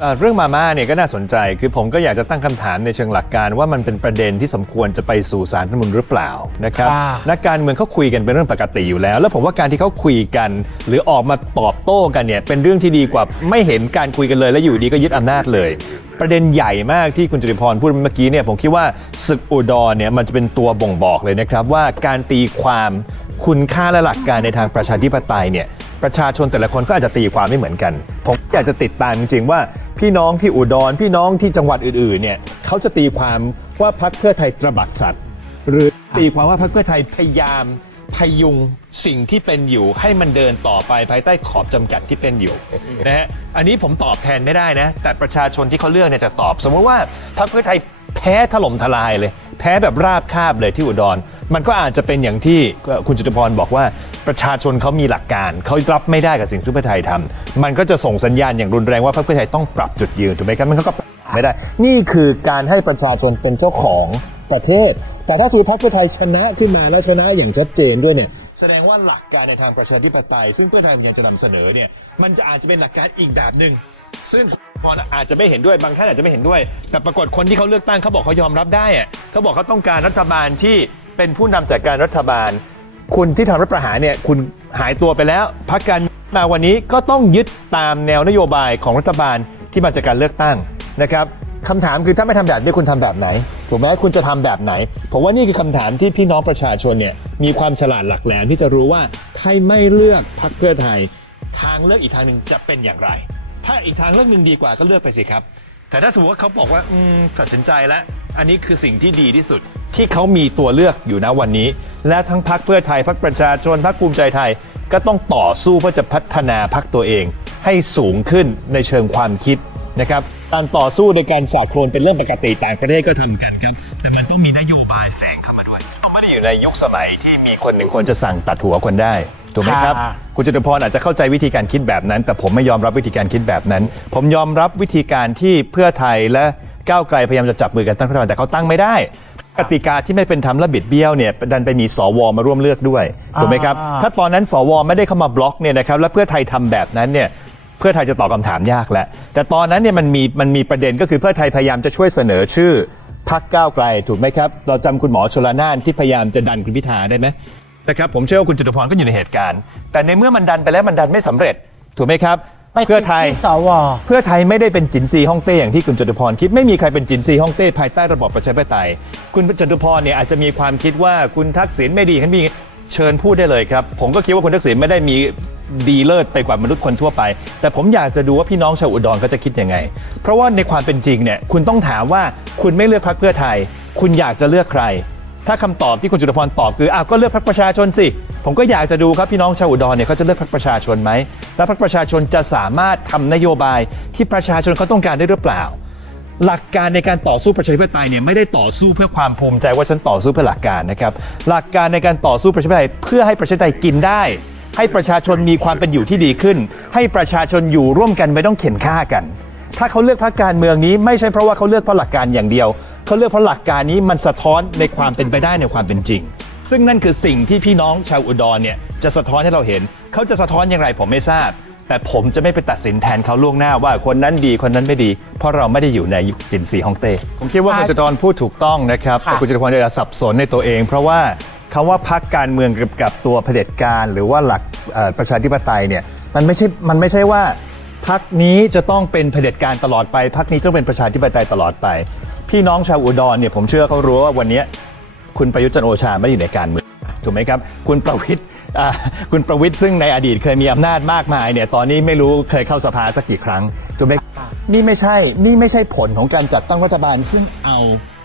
เอ่อเรื่องมาม่าเนี่ยก็น่าสนใจคือผมก็อยากจะตั้งคำถามในเชิงหลักการว่ามันเป็นประเด็นที่สมควรจะไปสู่สารรัฐธรรมนูญหรือเปล่านะครับค่ะนักการเมืองเขาคุยกันเป็นเรื่องปกติอยู่แล้ว แล้วผมว่าการที่เขาคุยกัน หรือออกมาตอบโต้กันเนี่ยเป็นเรื่องที่ดีกว่าไม่เห็นการคุยกันเลย แล้วอยู่ดีก็ยึดอำนาจเลย ประเด็นใหญ่มากที่คุณจุริพรพูดเมื่อกี้เนี่ยผมคิดว่าศึกอุดรเนี่ยมันจะเป็นตัวบ่งบอกเลยนะครับว่าการตีความคุณค่าและหลักการในทางประชาธิปไตยเนี่ย ประชาชนแต่ละคนก็อาจจะตีความไม่เหมือนกัน ผมอยากจะติดตามจริงๆว่าพี่น้องที่อุดรพี่น้องที่จังหวัดอื่นๆเนี่ยเขาจะตีความว่าพรรคเพื่อไทยตระบัดสัตว์ หรือตีความว่าพรรคเพื่อไทยพยายามพยุงสิ่งที่เป็นอยู่ให้มันเดินต่อไปภายใต้ขอบจำกัดที่เป็นอยู่นะฮะอันนี้ผมตอบแทนไม่ได้นะ แต่ประชาชนที่เขาเลือกเนี่ยจะตอบ สมมติว่าพรรคเพื่อไทยแพ้ถล่มทลายเลย แพ้แบบราบคาบเลยที่อุดร มันก็อาจจะเป็นอย่างที่คุณจตุพรบอกว่า ประชาชนเขามีหลักการเขารับไม่ได้กับสิ่งที่เพื่อไทยทำมันก็จะส่งสัญญาณอย่างรุนแรงว่าพรรคเพื่อไทยต้องปรับจุดยืนถูกไหมครับมันก็ปรับไม่ได้ นี่คือการให้ประชาชนเป็นเจ้าของประเทศ แต่ถ้าสมมติพรรคเพื่อไทยชนะขึ้นมาแล้วชนะอย่างชัดเจนด้วยเนี่ยแสดงว่าหลักการในทางประชาธิปไตย ซึ่งเพื่อไทยยายามจะนำเสนอเนี่ยมันจะอาจจะเป็นหลักการอีกแบบหนึ่งซึ่งพรอาจจะไม่เห็นด้วยบางท่านอาจจะไม่เห็นด้วย แต่ปรากฏคนที่เขาเลือกตั้งเขาบอกเขายอมรับได้เขาบอกเขาต้องการรัฐบาลที่เป็นผู้นำจัดการรัฐบาล คุณที่ทำรัฐประหารเนี่ยคุณหายตัวไปแล้วพักการมาวันนี้ก็ต้องยึดตามแนวนโยบายของรัฐบาลที่มาจากการเลือกตั้งนะครับคำถามคือถ้าไม่ทำแบบนี้คุณทำแบบไหนถูกไหมคุณจะทำแบบไหนผมว่านี่คือคำถามที่พี่น้องประชาชนเนี่ยมีความฉลาดหลักแหลมที่จะรู้ว่าถ้าไม่เลือกพักเพื่อไทย ทางเลือกอีกทางหนึ่งจะเป็นอย่างไร ถ้าอีกทางเลือกหนึ่งดีกว่าก็เลือกไปสิครับ แต่ถ้าสมมติว่าเขาบอกว่าอืมตัดสินใจแล้ว อันนี้คือสิ่งที่ดีที่สุดที่เขามีตัวเลือกอยู่นะวันนี้ และทั้งพักเพื่อไทยพักประชาชนพักภูมิใจไทย ก็ต้องต่อสู้เพื่อจะพัฒนาพักตัวเอง ให้สูงขึ้นในเชิงความคิดนะครับการต่อสู้ในการสอบโคลนเป็นเรื่องปกติต่างประเทศก็ทำกันครับ แต่มันต้องมีนโยบายแฝงเข้ามาด้วยต้องไม่ได้อยู่ในยุคสมัยที่มีคนหนึ่งคนจะสั่งตัดหัวคนได้ถูกไหมครับค่ะคุณจตุพรอาจจะเข้าใจวิธีการคิดแบบนั้น แต่ผมไม่ยอมรับวิธีการคิดแบบนั้น ผมยอมรับวิธีการที่เพื่อไทยและ ก้าวไกลพยายามจะจับมือกันตั้งรัฐบาลแต่เขาตั้งไม่ได้ กติกาที่ไม่เป็นธรรมและบิดเบี้ยวเนี่ยดันไปมีสวมาร่วมเลือกด้วยถูกไหมครับอ่าถ้าตอนนั้นสวไม่ได้เข้ามาบล็อกเนี่ยนะครับแล้วเพื่อไทยทำแบบนั้นเนี่ยเพื่อไทยจะตอบคำถามยากแล้วแต่ตอนนั้นเนี่ยมันมีมันมีประเด็นก็คือเพื่อไทยพยายามจะช่วยเสนอชื่อพักก้าวไกลถูกไหมครับ เราจำคุณหมอชลนานที่พยายามจะดันคุณพิธาได้ไหมนะครับผมเชื่อว่าคุณจตุพรก็อยู่ในเหตุการณ์ แต่ในเมื่อมันดันไปแล้วมันดันไม่สำเร็จถูกไหมครับ ไปเพื่อไทย ที่สว เพื่อไทยไม่ได้เป็นจินซีฮ่องเต้อย่างที่คุณจตุพรคิดไม่มีใครเป็นจินซีฮ่องเต้ภายใต้ระบอบประชาธิปไตย คุณจตุพรเนี่ยอาจจะมีความคิดว่าคุณทักษิณไม่ดีขึ้นมีเชิญพูดได้เลยครับ ผมก็คิดว่าคุณทักษิณไม่ได้มีดีเลิศไปกว่ามนุษย์คนทั่วไป แต่ผมอยากจะดูว่าพี่น้องชาวอุดรเขาจะคิดยังไง เพราะว่าในความเป็นจริงเนี่ยคุณต้องถามว่าคุณไม่เลือกพรรคเพื่อไทย คุณอยากจะเลือกใคร ถ้าคำตอบที่คุณจุลพรตอบคืออ้าวก็เลือกพรรคประชาชนสิ ผมก็อยากจะดูครับพี่น้องชาวอุดรเนี่ยเขาจะเลือกพรรคประชาชนไหม แล้วพรรคประชาชนจะสามารถทำนโยบายที่ประชาชนเขาต้องการได้หรือเปล่า หลักการในการต่อสู้ประชาธิปไตยเนี่ยไม่ได้ต่อสู้เพื่อความภูมิใจว่าฉันต่อสู้เพื่อหลักการนะครับ หลักการในการต่อสู้ประชาธิปไตยเพื่อให้ประชาธิปไตยกินได้ ให้ประชาชนมีความเป็นอยู่ที่ดีขึ้น ให้ประชาชนอยู่ร่วมกันไม่ต้องเข็นฆ่ากัน ถ้าเขาเลือกพรรคการเมืองนี้ไม่ใช่เพราะว่าเขาเลือกเพราะหลักการอย่างเดียว เขาเลือกเพราะหลักการนี้มันสะท้อนในความเป็นไปได้ในความเป็นจริง ซึ่งนั่นคือสิ่งที่พี่น้องชาวอุดรเนี่ยจะสะท้อนให้เราเห็น เขาจะสะท้อนอย่างไรผมไม่ทราบ แต่ผมจะไม่ไปตัดสินแทนเขาล่วงหน้าว่าคนนั้นดีคนนั้นไม่ดี เพราะเราไม่ได้อยู่ในยุคจินซีฮ่องเต้ผมคิดว่าคุณจตุพรพูดถูกต้องนะครับค่ะแต่คุณจตุพรจะสับสนในตัวเอง เพราะว่าคำว่าพักการเมืองกับกับตัวเผด็จการ หรือว่าหลักเอ่อประชาธิปไตยเนี่ยมันไม่ใช่มันไม่ใช่ว่าพักนี้จะต้องเป็นเผด็จการตลอดไปพักนี้ต้องเป็นประชาธิปไตยตลอดไป พี่น้องชาวอุดรเนี่ยผมเชื่อเขารู้ว่าวันนี้คุณประยุทธ์จันโอชาไม่อยู่ในการเมืองถูกไหมครับ คุณประวิทย์คุณประวิทย์ซึ่งในอดีตเคยมีอำนาจมากมายเนี่ยตอนนี้ไม่รู้เคยเข้าสภาสักกี่ครั้งถูกไหมนี่ไม่ใช่นี่ไม่ใช่ผลของการจัดตั้งรัฐบาลซึ่งเอา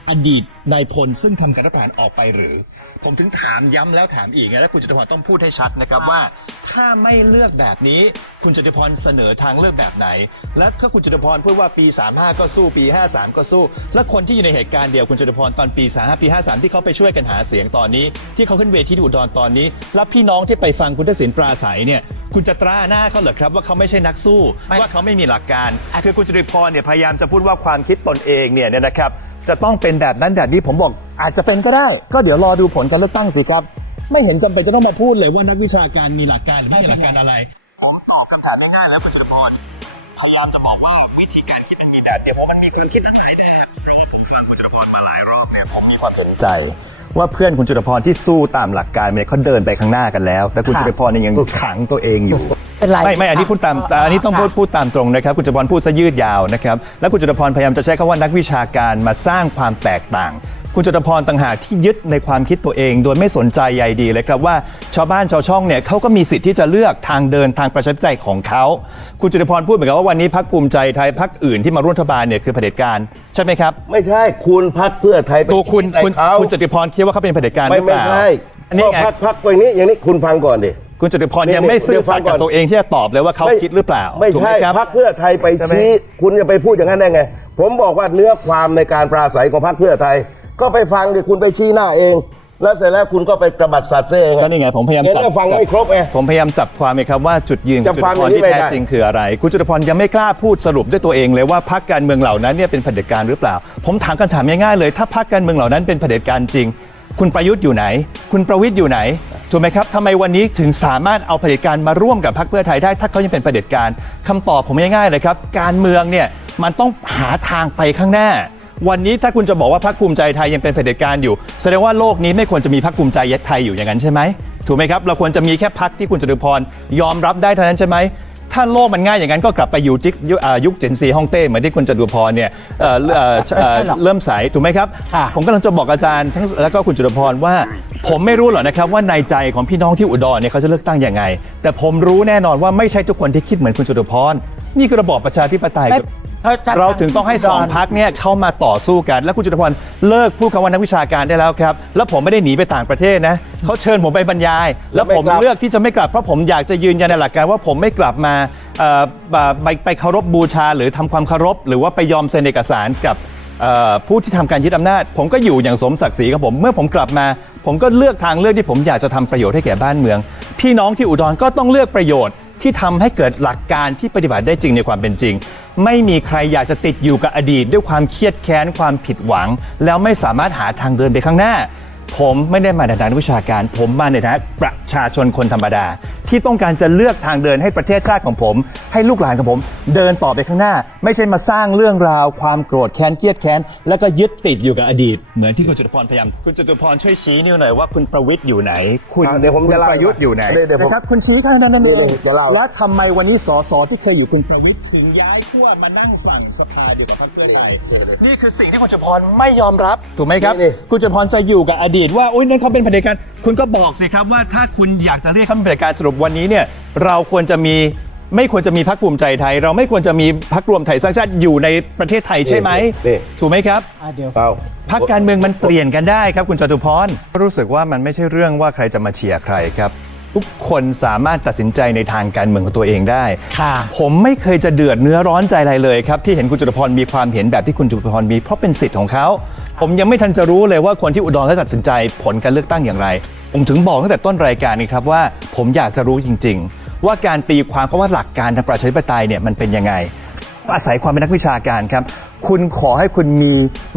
อดีตนายพลซึ่งทำการรัฐประหารออกไปหรือ ผมถึงถามย้ำแล้วถามอีกไงแล้วคุณจตุพรต้องพูดให้ชัดนะครับว่า ถ้าไม่เลือกแบบนี้คุณจตุพรเสนอทางเลือกแบบไหน และถ้าคุณจตุพรพูดว่าปี 35 ก็สู้ปี 53 ก็สู้ และคนที่อยู่ในเหตุการณ์เดียวคุณจตุพรตอนปี 35 ปี 53 ที่เขาไปช่วยกันหาเสียงตอนนี้ ที่เขาขึ้นเวทีที่อุดรตอนนี้แล้วพี่น้องที่ไปฟังคุณทักษิณปราศัยเนี่ยคุณจะตราหน้าเขาเหรอครับว่าเขาไม่ใช่นักสู้ไม่ว่าเขาไม่มีหลักการ คือคุณจตุพรเนี่ยพยายามจะพูดว่าความคิดตนเองเนี่ยเนี่ยนะครับ จะต้องเป็นแบบนั้นแบบนี้ผมบอก อาจจะเป็นก็ได้ ก็เดี๋ยวรอดูผลการเลือกตั้งสิครับ ไม่เห็นจำเป็นจะต้องมาพูดเลยว่านักวิชาการมีหลักการหรือไม่มีหลักการอะไรตอบคำถามง่ายๆแล้วคุณจตุพรพยายามจะบอกว่าวิธีการคิดมันมีแบบเดียวเพราะมันมีความคิดทั้งหลายแบบเพราะว่าผมฟังคุณจุลพรมาหลายรอบเนี่ยผมมีความเห็นใจ ว่าเพื่อนคุณจุลพรที่สู้ตามหลักการเนี่ยเขาเดินไปข้างหน้ากันแล้ว แต่คุณค่ะ จุลพรเนี่ยยังขังตัวเองอยู่ เป็นไรไม่ไม่อันนี้พูดตามอันนี้ต้องพูดค่ะพูดตามตรงนะครับคุณจุลพรพูดซะยืดยาวนะครับแล้วคุณจุลพรพยายามจะใช้คำว่านักวิชาการมาสร้างความแตกต่าง คุณจุลพรต่างหากที่ยึดในความคิดตัวเอง โดยไม่สนใจใยดีเลยครับว่าชาวบ้านชาวช่องเนี่ยเขาก็มีสิทธิ์ที่จะเลือกทางเดินทางประชาธิปไตยของเขาคุณจุลพรพูดเหมือนกับว่าวันนี้พักภูมิใจไทยพักอื่นที่มาร่วมรัฐบาลเนี่ยคือเผด็จการใช่ไหมครับไม่ใช่คุณพักเพื่อไทยไปตัวคุณใส่คุณเขาคุณจตุพรคิดว่าเขาเป็นเผด็จการหไม่รือเปไม่ล่าใช่อันนี้ไงก็พักพักอย่างนี้อย่างนี้คุณฟังก่อนดิ คุณจตุพรยังนี่ไม่นี่ซื่อสัตย์เดี๋ยวฟังก่กัอบนตัวเองที่จะตอบเลยว่าเขาคิดหรือเปล่าไม่ถูกหใช่ครับพักเพื่อไทยไปใช่ไหมชี้คุณจะไปพูดอย่างนั้นได้ไง ผมบอกว่าเนื้อความในการปราศัยของพักเพื่อไทย ก็ไปฟังดิคุณไปชี้หน้าเองแล้วเสร็จแล้วคุณก็ไปกระบัดสัตว์เซ่เองก็นี่ไงผมพยายามเห็นจับแล้วฟังไม่ครบไงผมพยายามจับความไงครับว่าจุดยืนจัของบจุความลพรอย่างนี้ที่ไม่แท้ได้จริงคืออะไร คุณจุลพรยังไม่กล้าพูดสรุปด้วยตัวเองเลยว่าพรรคการเมืองเหล่านั้นเนี่ยเป็นเผด็จการหรือเปล่า ผมถามคำถามง่ายๆเลย ถ้าพรรคการเมืองเหล่านั้นเป็นเผด็จการจริง คุณประยุทธ์อยู่ไหน คุณประวิทย์อยู่ไหน ถูกไหมครับทำไมวันนี้ถึงสามารถเอาเผด็จการมาร่วมกับพรรคเพื่อไทยได้ ถ้าเขายังเป็นเผด็จการคำตอบผมง่ายๆเลยครับ การเมืองเนี่ยมันต้องหาทางไปข้างหน้า วันนี้ถ้าคุณจะบอกว่าพรรคภูมิใจไทยยังเป็นเผด็จการอยู่ แสดงว่าโลกนี้ไม่ควรจะมีพรรคภูมิใจไทยอยู่อย่างนั้นใช่ไหมถูกไหมครับเราควรจะมีแค่พรรคที่คุณจตุพรยอมรับได้เท่านั้นใช่ไหม ถ้าโลกมันง่ายอย่างนั้นก็กลับไปอยู่จิกยุคอ่ายุคเจนซีฮ่องเต้เหมือนที่คุณจตุพรเนี่ยเอ่อเอ่อเอ่อไม่ใช่หรอกเริ่มใสถูกไหมครับ ค่ะผมกำลังจะบอกอาจารย์ทั้งแล้วก็คุณจตุพรว่า ผมไม่รู้หรอกนะครับว่าในใจของพี่น้องที่อุดรเนี่ยเขาจะเลือกตั้งยังไง แต่ผมรู้แน่นอนว่าไม่ใช่ทุกคนที่คิดเหมือนคุณจตุพรนี่คือระบอบประชาธิปไตย ไม่ เขาจะเราถึงต้องให้สองดนพักเนี่ยเข้ามาต่อสู้กัน แล้วคุณจุลพรเลิกพูดคำว่านักวิชาการได้แล้วครับ แล้วผมไม่ได้หนีไปต่างประเทศนะเขาเชิญผมไปบรรยาย แล้วผมไม่กลับเลือกที่จะไม่กลับเพราะผมอยากจะยืนยันในหลักการว่าผมไม่กลับมาเอ่อไปไปเคารพบูชา หรือทำความเคารพ หรือว่าไปยอมเซ็นเอกสารกับเอ่อผู้ที่ทำการยึดอำนาจ ผมก็อยู่อย่างสมศักดิ์ศรีของผมเมื่อผมกลับมา ผมก็เลือกทางเลือกที่ผมอยากจะทำประโยชน์ให้แก่บ้านเมือง พี่น้องที่อุดรก็ต้องเลือกประโยชน์ที่ทำให้เกิดหลักการที่ปฏิบัติได้จริงในความเป็นจริง ไม่มีใครอยากจะติดอยู่กับอดีต ด้วยความเครียดแค้นความผิดหวัง แล้วไม่สามารถหาทางเดินไปข้างหน้า ผมไม่ได้มาในฐานะนักวิชาการ ผมมาในฐานะประชาชนคนธรรมดา ที่ต้องการจะเลือกทางเดินให้ประเทศชาติของผม ให้ลูกหลานของผม เดินต่อไปข้างหน้า ไม่ใช่มาสร้างเรื่องราว ความโกรธแค้นเครียดแค้นแล้วก็ยึดติดอยู่กับอดีต เหมือนที่คุณจตุพรพยายามคุณจตุพรช่วยชี้นิ้วหน่อยว่าคุณประวิตยอยู่ไหน คุณอ่าเดี๋ยวผมคุณจะเล่าประยุทธ์อยู่ไหนเดี๋ยวเดี๋ยวผมนะครับคุณชี้แค่นั้นเองนี่ๆจะเล่า แล้วทำไมวันนี้สสที่เคยอยู่คุณประวิตยถึงย้ายขั้วมานั่งฝั่งสภาเดียวกับพรรคเพื่อไทยนี่คือสิ่งที่คุณจตุพรไม่ยอมรับถูกไหมครับ นี่ คุณจตุพรจะอยู่กับอดีตว่าโอ้ยนั่นเขาเป็นเผด็จการคุณก็บอกสิครับว่าถ้าคุณอยากจะเรียกเขาเป็นเผด็จการสรุปวันนี้เนี่ยเราควรจะมีไม่ควรจะมีพรรคภูมิใจไทย เราไม่ควรจะมีพรรครวมไทยสร้างชาติอยู่ในประเทศไทยใช่ไหมนี่ ถูกไหมครับ อะเดี๋ยวเอาพักการเมืองมันเปลี่ยนกันได้ครับคุณจตุพรรู้สึกว่ามันไม่ใช่เรื่องว่าใครจะมาเชียร์ใครครับ ทุกคนสามารถตัดสินใจในทางการเมืองของตัวเองได้ ค่ะ ผมไม่เคยจะเดือดเนื้อร้อนใจอะไรเลยครับ ที่เห็นคุณจตุพรมีความเห็นแบบที่คุณจตุพรมีเพราะเป็นสิทธิ์ของเขา ผมยังไม่ทันจะรู้เลยว่าคนที่อุดรเขาตัดสินใจผลการเลือกตั้งอย่างไร ผมถึงบอกตั้งแต่ต้นรายการนี้ครับว่าผมอยากจะรู้จริง ๆ ว่าการตีความเขาว่าหลักการทางประชาธิปไตยเนี่ยมันเป็นยังไง อาศัยความเป็นนักวิชาการครับ คุณขอให้คุณมี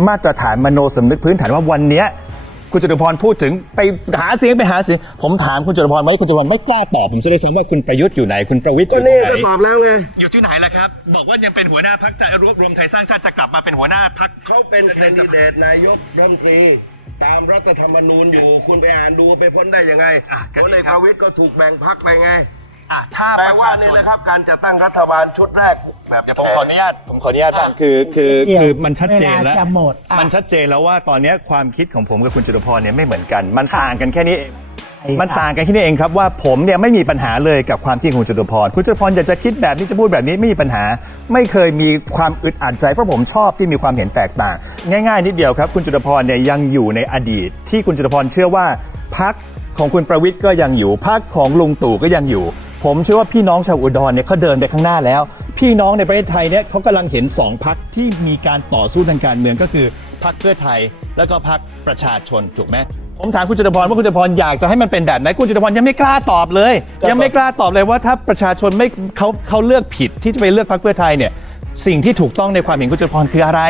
มาตรฐานมโนสำนึกพื้นฐานว่าวันเนี้ย คุณจตุพรพูดถึงไปหาเสียงไปหาเสียงผมถามคุณจตุพรไว้คุณจตุพรไม่กล้าตอบผมจะได้ซ้ำว่าคุณประยุทธ์อยู่ไหนคุณประวิตรอก็ยู่นี่ไหนก็ตอบแล้วไงอยู่ที่ไหนล่ะครับ บอกว่ายังเป็นหัวหน้าพักจะรวบรวมไทยสร้างชาติจะกลับมาเป็นหัวหน้าพักเขาเป็นแคนดิเดตนายกรัฐมนตรี ตามรัฐธรรมนูญอยู่ คุณไปอ่านดูไปพ้นได้ยังไงอะก็พลดีเอกครับประวิตยก็ถูกแบ่งพักไปไง อะถ้าแปลว่าเนี่ยนะครับการจัดตั้งรัฐบาลชุดแรกแบบเดี๋ยวผมขออนุญาตผมขออนุญาตท่านคือคือเดี๋ยวคือมันชัดเจนแล้วเวลาจะหมดอะ มันชัดเจนแล้วว่าตอนนี้ความคิดของผมกับคุณจตุพรเนี่ยไม่เหมือนกัน มันต่างกันแค่นี้เองไอ้มันต่างกันแค่นี้เองครับว่าผมเนี่ยไม่มีปัญหาเลยกับความคิดของคุณจตุพรคุณจตุพรอยากจะคิดแบบนี้จะพูดแบบนี้ไม่มีปัญหา ไม่เคยมีความอึดอัดใจเพราะผมชอบที่มีความเห็นแตกต่าง ง่ายๆนิดเดียวครับ คุณจตุพรเนี่ยยังอยู่ในอดีต ที่คุณจตุพรเชื่อว่าพักของคุณประวิทย์ก็ยังอยู่พักของลุงตู่ก็ยังอยู่ ผมเชื่อว่าพี่น้องชาวอุดรเนี่ยเขาเดินไปข้างหน้าแล้ว พี่น้องในประเทศไทยเนี่ยเขากำลังเห็นสองพักที่มีการต่อสู้ทางการเมืองก็คือพักเพื่อไทย แล้วก็พักประชาชนถูกไหมผมถามคุณจตุพรว่าคุณจตุพรอยากจะให้มันเป็นแบบไหนคุณจตุพรยังไม่กล้าตอบเลย ยังไม่กล้าตอบเลยว่าถ้าประชาชนไม่เขาเขาเลือกผิดที่จะไปเลือกพักเพื่อไทยเนี่ยสิ่งที่ถูกต้องในความเห็นคุณจตุพรคืออะไร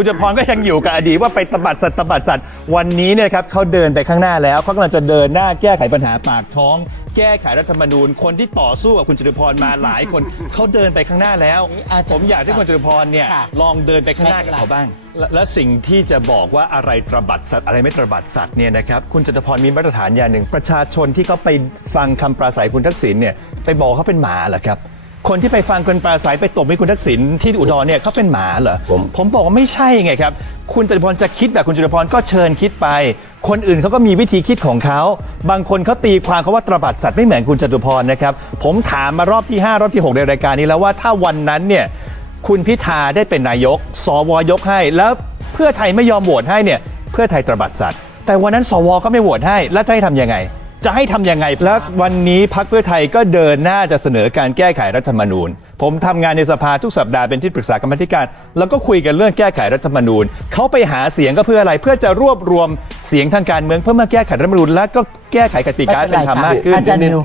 คุณจตุพรก็ยังอยู่กับอดีตว่าไปตบัดสัตว์ตบัดสัตว์วันนี้เนี่ยครับเขาเดินไปข้างหน้าแล้วเขากำลังจะเดินหน้าแก้ไขปัญหาปากท้อง แก้ไขรัฐธรรมนูญ คนที่ต่อสู้กับคุณจตุพรมาหลายคนเขาเดินไปข้างหน้าแล้วอาจจะผมอยากให้คุณจตุพรเนี่ยค่ะ ลองเดินไปข้างหน้ากับเขาบ้าง และและสิ่งที่จะบอกว่าอะไรตระบัดสัตว์อะไรไม่ตระบัดสัตว์เนี่ยนะครับคุณจตุพรมีมาตรฐานอย่างหนึ่ง ประชาชนที่เขาไปฟังคำปราศัยคุณทักษิณเนี่ยไปบอกเขาเป็นหมาเหรอครับ คนที่ไปฟังคนปราศัยไปตบให้คุณทักษิณที่อุดรเนี่ยเขาเป็นหมาเหรอผม ผมบอกว่าไม่ใช่ไงครับ คุณจตุพรจะคิดแบบคุณจตุพรก็เชิญคิดไป คนอื่นเขาก็มีวิธีคิดของเขา บางคนเขาตีความเขาว่าตระบัดสัตว์ไม่เหมือนคุณจตุพรนะครับ ผมถามมารอบที่ 5 รอบที่ 6 ในรายการนี้แล้วว่าถ้าวันนั้นเนี่ยคุณพิธาได้เป็นนายก สวยกให้ แล้วเพื่อไทยไม่ยอมโหวตให้เนี่ยเพื่อไทยตระบัดสัตว์ แต่วันนั้นสวก็ไม่โหวตให้แล้วจะให้ทำยังไง จะให้ทำยังไงแล้ววันนี้พักเพื่อไทยก็เดินหน้าจะเสนอการแก้ไขรัฐธรรมนูญ ผมทำงานในสภาทุกสัปดาห์เป็นที่ปรึกษากรรมาธิการ แล้วก็คุยกันเรื่องแก้ไขรัฐธรรมนูญเขาไปหาเสียงก็เพื่ออะไร เพื่อจะรวบรวมเสียงทางการเมืองเพื่อมาแก้ไขรัฐธรรมนูญและก็แก้ไขกติกาให้เป็นธรรมมากขึ้น อาจารย์นิว